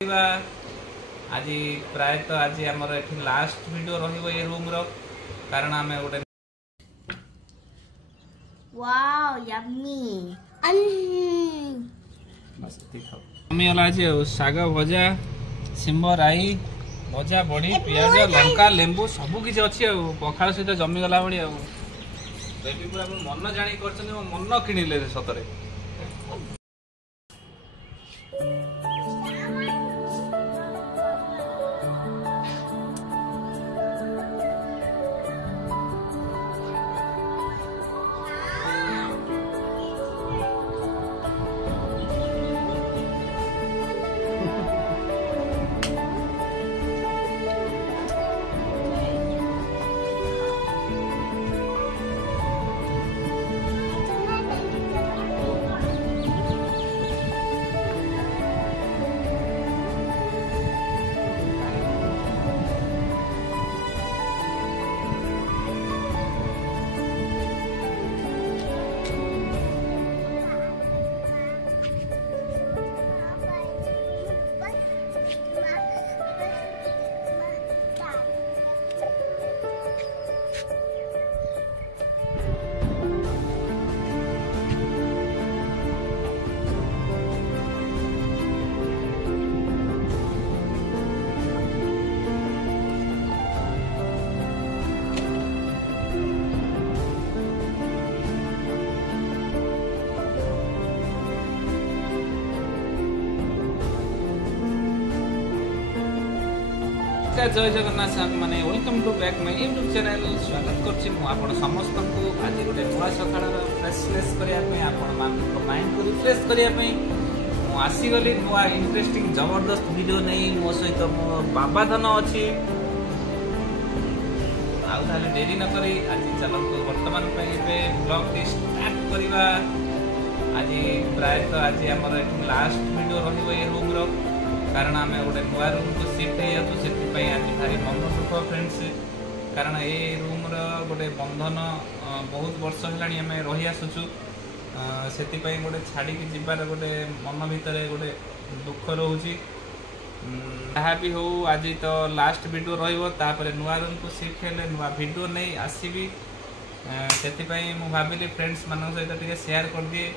आज प्रायतः आज आमर एठी लास्ट वीडियो रहिबो ए रूम रो कारण आमे गोटे वाओ यम्मी बस दिखाओ मम्मी वाला आज साग भजा सिंह राई भजा बड़ी पियाज लंका लेंबू सब किसी अच्छी पखाड़ सहित जमी गला भाई बेबी पूरा मन जानी कर मन किणिले सतरे जय जगन्नाथ साथ माने welcome to back my YouTube channel स्वागत करछि मु आपण समस्त को आज गोटे नवा सकाळ फ्रेशनेस करिया पे आपण मान को माइंड को रिफ्रेश करिया पे मु आसी गली नवा इंटरेस्टिंग जबरदस्त वीडियो नै मो सहित मो बाबा धन अछि आउ ताले देरी न करी आज चलंतु वर्तमान पे बे ब्लॉग टी स्टार्ट करिवा आज प्रायतः आज हमर लास्ट वीडियो रहिबो ए रूम रो कारण आम गोटे नुआ रूम को शिफ्ट हो आज भारी मन दुख फ्रेंड्स कारण ये रूम गोटे बंधन बहुत वर्ष है आम रही आसुचु से गोटे छाड़ी जीवार गोटे मन भितर गोटे दुख रोचे जहाँ भी हो आज तो लास्ट वीडियो रही नुआ रूम को शिफ्ट है नुआ वीडियो नहीं आसबि से भाविली फ्रेंड्स मान सहित शेयर कर दिए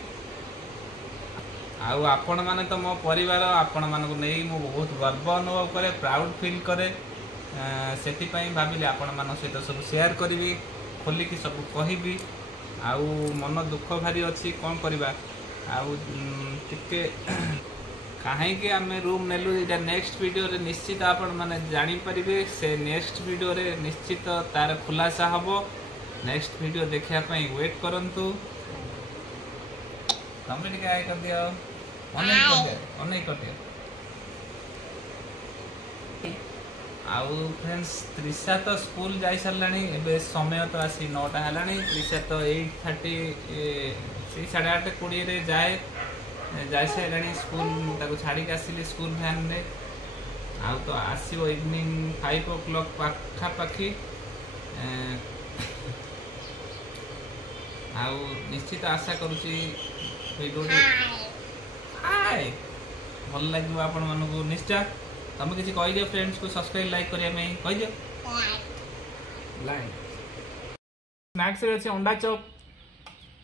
आउ आपण माने तो मो परिवार आपण मानक नहीं मु बहुत गर्व अनुभव करे प्राउड फील करे सेति पई भाबिले आपण मान सहित सब शेयर करी खोलिकी सब कहबी आउ मन दुख भारी अच्छी कौन करवा आउ टिके कहीं कि आम रूम नेलु इटा नेक्स्ट वीडियो रे निश्चित आपण माने जानी परिबे से नेक्स्ट वीडियो रे निश्चित तार खुलासा हबो नेक्स्ट वीडियो देखिया पई वेट करंतु तमे टिके आय कर दियो अनेक कर दियो आउ फ्रेंड्स त्रिशा तो स्कूल जाई सरलानी एबे समय तो आसी 9टा हलानी त्रिशा तो 8:30 8:20 रे जाय सरलानी स्कूल ताको छाड़ी के आसीली स्कूल वैन रे आउ तो आसीबो इवनिंग 5 o'clock पाखा पाखी आउ निश्चित आशा करूची वीडियो हाय भल लगे आपण मानू निश्चय तुम किसी कह दियो फ्रेंड्स को सब्सक्राइब लाइक करिया में कह दियो लाइक स्नैक्स रे छै अंडा चॉप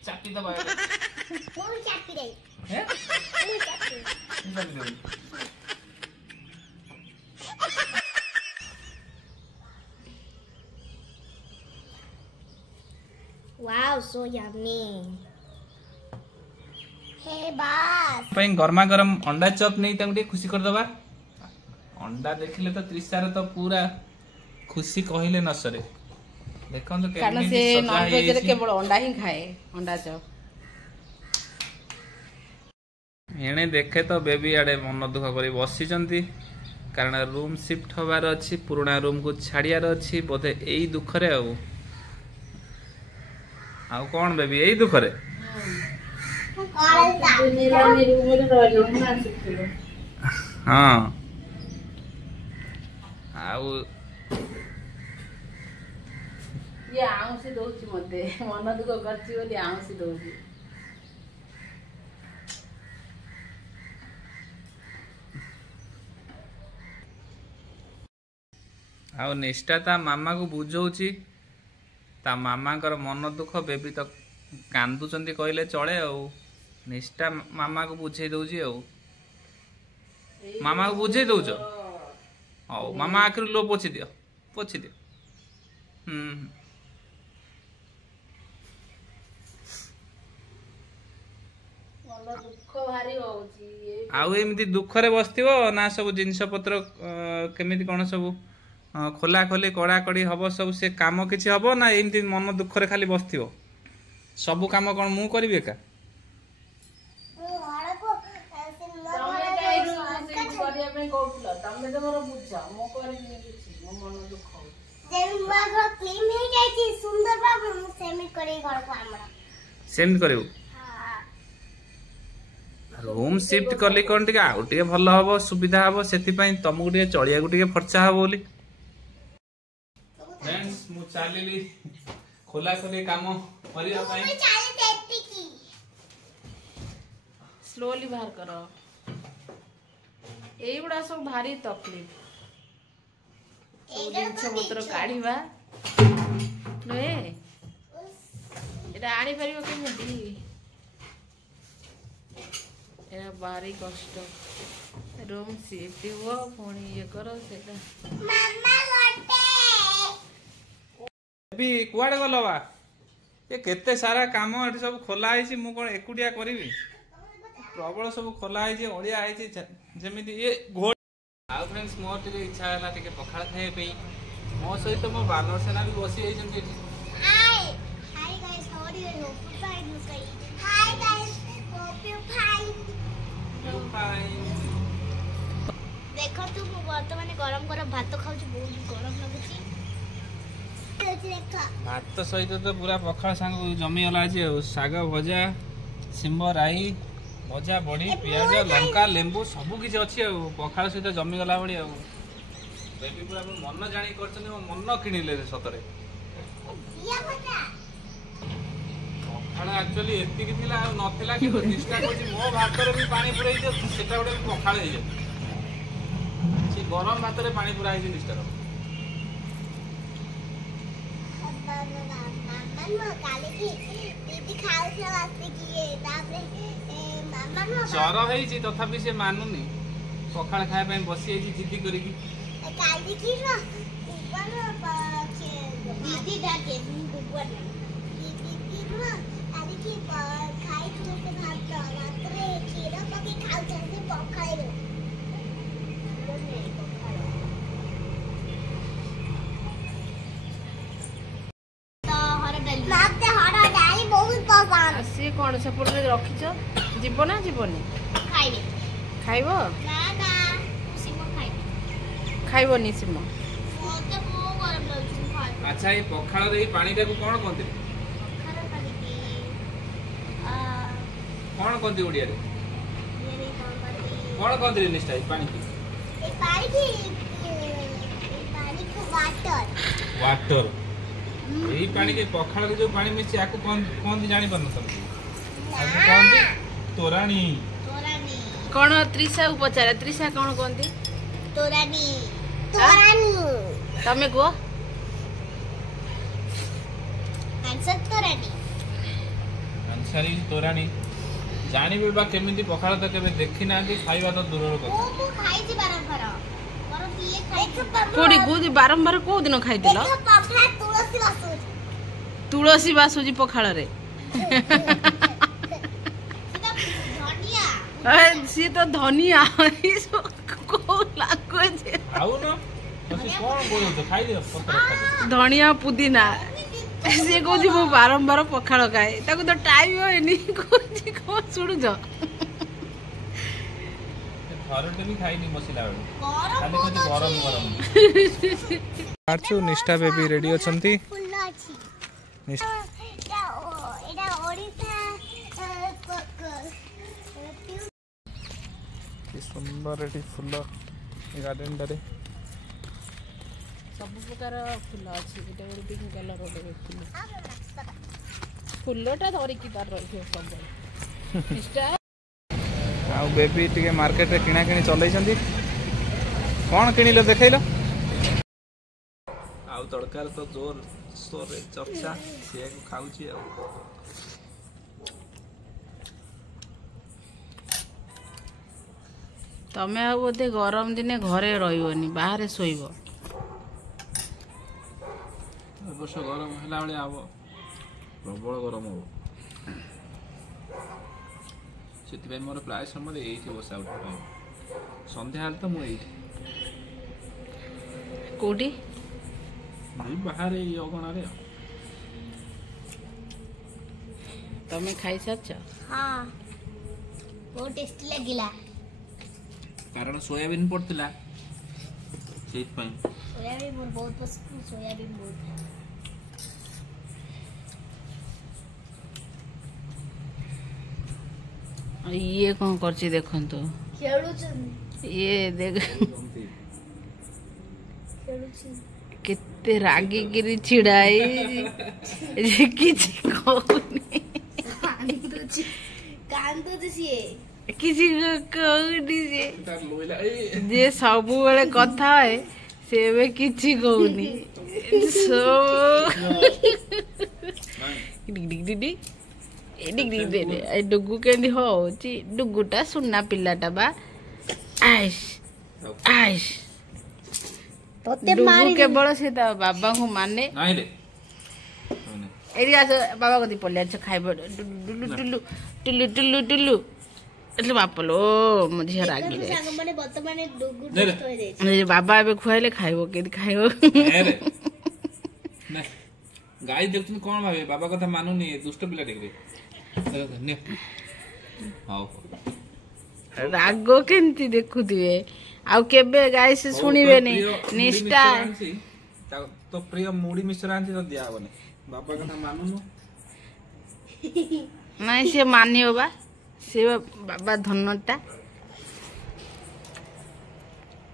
चापी दबा मु चापी दे हैं मु चापी दे वाओ सो यम्मी हे बास पई गरमा गरम अंडा चॉप नहीं तंग खुशी कर दबा अंडा देखिले तो त्रिशार तो पूरा खुशी कहिले न सरे देखन तो कारण से नॉन वेज रे केवल अंडा ही खाए अंडा चॉप एने देखे तो बेबी आडे मन दुख करी बसी जंती कारण रूम शिफ्ट होबार अछि पुराना रूम को छाड़ियार अछि बोधे एई दुख रे आउ कौन बेबी एई दुख रे हाँ आउ ये आउसी दोची मते मन दुख करछि बोली आउसी दोची ଆଉ ନିଷ୍ଠା ତା ମାମା को बुझौची ता मामाकर मन दुख बेबी तो कांदुचंदी कहले चले आ निष्ठा मामा को बुझे दउची आ मामा को बुझे दउछ औ मामा आखिर लो पोछि दियो आउ एमती दुख रे बसथिबो ना सब जिंस पत्र केमिति कोन सब खोला खोली कड़ा कड़ी हम सब से काम किसी हम ना एमती मन दुख रे खाली बसथिबो सब काम कौन मु करी एका सेमती करू रूम शिफ्ट कली कौन टे आउ टे भल हम सुविधा हम से तुमको टे चलिया टे फर्चा हम बोली फ्रेंड्स मु चलिली खोला खोली काम करिया पई स्लोली बाहर कर एई गुडा सब भारी तकलीफ सब जिंस पत्र काढिबा नए एटा आनी परिबो केमिति एटा भारी कष्ट रूम शिफ्ट हो पुणी ये करो सेटा मामा गोटे भी कुआडे गलो बा ये केते सारा काम एठी सब खोला आइछि मु कोन एकुडिया करबी प्रबल सब खोला आइछि ओडिया आइछि जेमिति ये घोड़ आ फ्रेंड्स मोर टिके इच्छा हला टिके पखाळ खाए पई मो सहित मो बानर सेना भी बसी आइछन hi guys how are you fine मुकई hi guys hope you fine देखो तू वर्तमान गरम गरम भात खाऊ बहुत गरम लागुची भात सहित तो पूरा पखाळ सांग जमी गला अछि साग भजा सिंब राई भजा बड़ी प्याज लंका लेंबू सब किछ अछि पखाळ सहित जमी गला बड़ी बेबी पूरा मन जानी करछन मन किनिले सतरे पखाळ एक्चुअली एति कि थिला नथिला कि निष्ठा कोछि मो भातर भी पानी पुराई दे सेटा गोटे पखाळ हे जे से गरम भातर पानी पुराई दे निष्ठा जर है तथापि से मानुनी पखाड़ खाए बसी जिद्दी करी सी कौन सेपट रखीच जीव ना जीवनी खाइब खाइबनी सिम अच्छा ये पखाड़ रे पानी टाकू कौन कहते कौन कहते ओडिया रे कौन कहते निष्ठा पानी की वाटर यही पानी के पखाड़ के जो पानी मिसी आको कौन जानी पान सब कौन तोरानी कौन त्रिशा उपचार त्रिशा कौन कहती तोरानी तमे को आंसर तोरानी जानी बा केमिति पखाड़ तो केबे देखि ना खाइबा तो दूर को ओ खाइ छी बारंबार कोडी गोदी बारंबार को दिन खाइतिलो तुलसी बासुजी पखाड़ रे सी तो धनिया को लागो जे आउ न बस कोन बोलो तो खाइ दे पत्र धनिया पुदीना से कोजी मो बारंबार पखाड़ खाए ताको तो टाइम होइनी कोजी को सुडु जो थरटे भी खाइनी मसला खाली कोजी गरम गरम आछु निष्ठा बेबी रेडी अछंती निष्ठा एडा ओडिसा कि सुंदर एटी फुल गार्डन रे सब प्रकार फुल अछि एटा पिंक कलर रो फुल फुलटा धरि की तार रहियो सब निष्ठा आ बेबी टिके मार्केट रे किणा किणी चलै छंती कोन किणिलो देखैलो तड़कार तो जोर सोर चर्चा से खाऊची आ तमे आ बोधे गरम दिने घरे रहिबनी बाहर सोइब अवश्य गरम है भाई हम प्रबल गरम हम से मोर प्राय समय ये बसा उठा सन्ध्या तो मुझे कोठी बाहर अगणारे तमे खाई सारछ हाँ बहुत टेस्टी लगिला कारण सोयाबीन पड़ता सोयाबीन मोर बहुत पसंद सोयाबीन बहुत ये कौन करछि देखंतो खेलुछन ये देख खेलुछन केते रागी गिरी छिड़ाई जे किछि कहूनी कांतो दिसिए किछि कहूनी जे सब बेले कथा है से बे किछि कहूनी सो डिग ए डुगु केंदी होची डुगुटा सुन्ना पिल्लाटा बा आइस आइस तोते डुगु मारी केवल से ता बाबा को माने नहीं रे एरिया बाबा कति पल्ले छ खाइब टुलु टुलु टुलु टुलु टुलु એટલે બાપલો મજી રાગી રે सांग माने वर्तमान डुगु टेस्ट होय रे ए बाबा एबे खुआइले खाइबो केति खाइबो अरे ना गाई देखतन कोन भाबे बाबा कथा मानुनी दुष्ट पिला देखरे ने हां रागो केंती देखुथिबे आ केबे गाय से सुनिबे नि निष्ठा तो प्रिय मुड़ी मिश्रांति तो दिया बने बाबा कथा मानुनु नहीं से मानियो बा से बाबा धन्नटा